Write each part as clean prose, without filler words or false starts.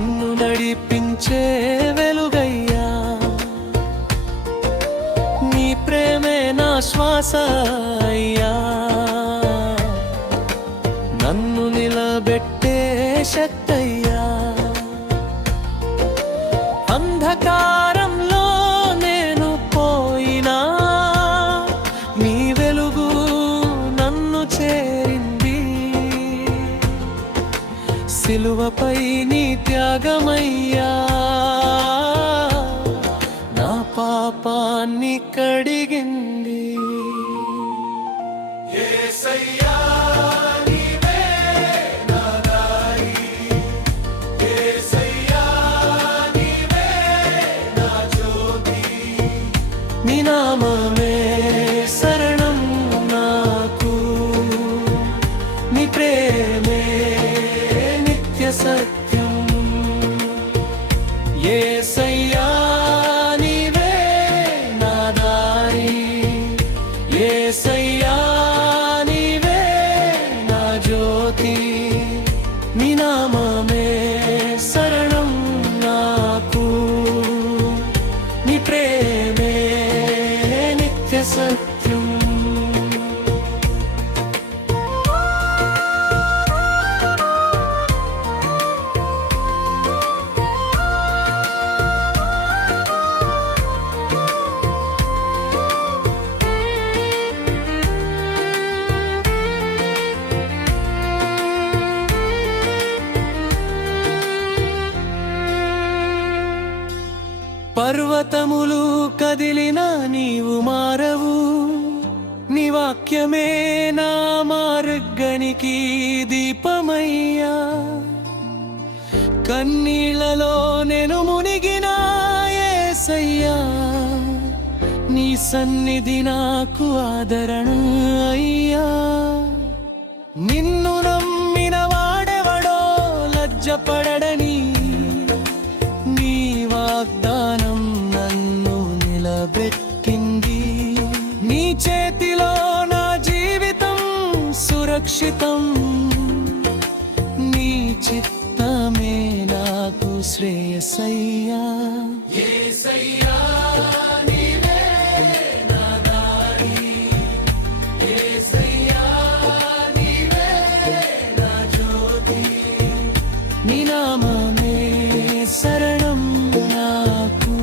నన్ను నడిపించే వెలుగయ్యా, నీ ప్రేమే నా శ్వాస అయ్యా, నన్ను నిలబెట్టే శక్తయ్యా. అంధకారంలో నేను పోయినా నీ వెలుగు నన్ను చేరింది. సిలువపై నీ త్యాగమయ్యా నా పాపాన్ని కడిగింది. యేసయ్యా నీ నామమే శరణం నాకు, నీ ప్రేమే నిత్య సత్యం. యేసయ్యా నీవే నా దారి, యేసయ్యా నీవే నా జ్యోతి. నీ నామమే శరణం నాకు, నీ ప్రేమే సత్యం. పర్వతములు కదిలినా నీవు మారవు, నీ వాక్యమే నా మార్గానికి దీపమయ్యా. కన్నీళ్లలో నేను మునిగినా యేసయ్యా, నీ సన్నిధి నాకు ఆదరణ అయ్యా. నిన్ను నమ్మిన వాడెవడో లజ్జపడని నీ వాగ్దానం నన్ను నిలబెట్టింది. నీ చేతిలో నా జీవితం సురక్షితం, నీ చిత్తమే నాకు శ్రేయసయ్యా. యేసయ్యా నీవే నా దారి, యేసయ్యా నీవే నా జ్యోతి. నీ నామమే శరణం నాకు,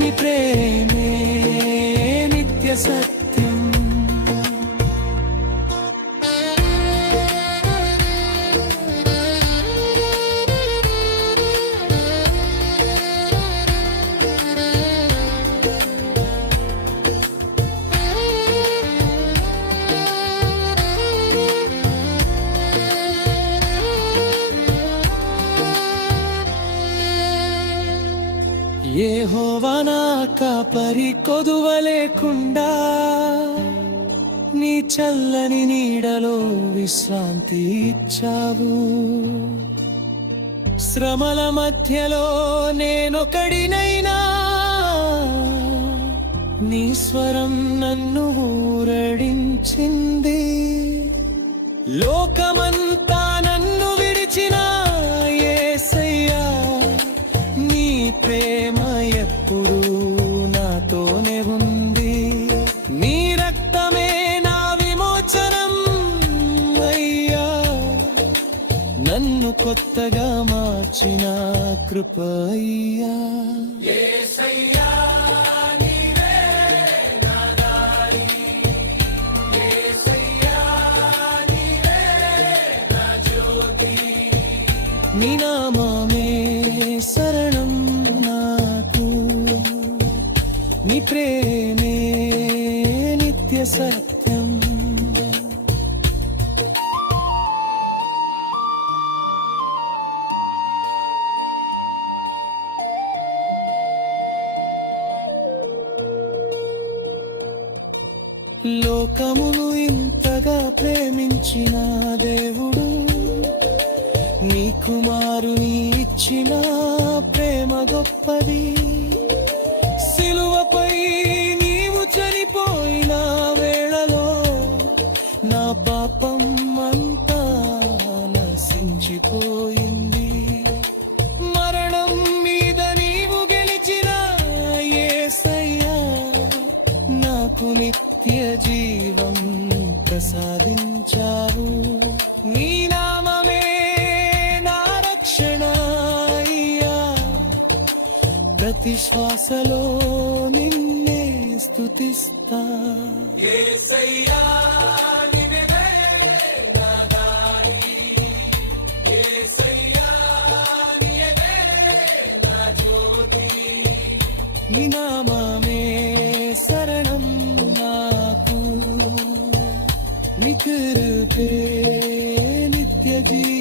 నీ ప్రేమే నిత్య సత్యం. యెహోవా నా కాపరి, కొదువ లేకుండా నీ చల్లని నీడలో విశ్రాంతి ఇచ్చావు. శ్రమల మధ్యలో నేనొకడినైనా నీ స్వరం నన్ను ఊరడించింది. లోకమంతా నన్ను విడిచిన యేసయ్యా, నీ ప్రేమ ఎప్పుడూ నాతోనే ఉంది. నీ రక్తమే నా విమోచనం అయ్యా, నన్ను కొత్తగా మార్చిన కృప అయ్యా. యేసయ్యా నీవే నా దారి, యేసయ్యా నీవే నా జ్యోతి. నీ నామమే శరణం నాకు, నీ ప్రేమే నిత్య సత్యం. లోకమును ఇంతగా ప్రేమించిన దేవుడు, నీ కుమారుని ఇచ్చిన ప్రేమ గొప్పది. సిలువపై నీవు చనిపోయిన వేళలో నా పాపం అంతా నశించిపోయింది. నిత్య జీవం ప్రసాదించావు. నీ నామమే నా రక్షణ అయ్యా, ప్రతి శ్వాసలో నిన్నే స్తుతిస్తా. యేసయ్యా నీవే నా దారి, యేసయ్యా నీవే నా జ్యోతి. నీ నామమే శరణం నాకు, నీ కృపే నిత్య జీవం.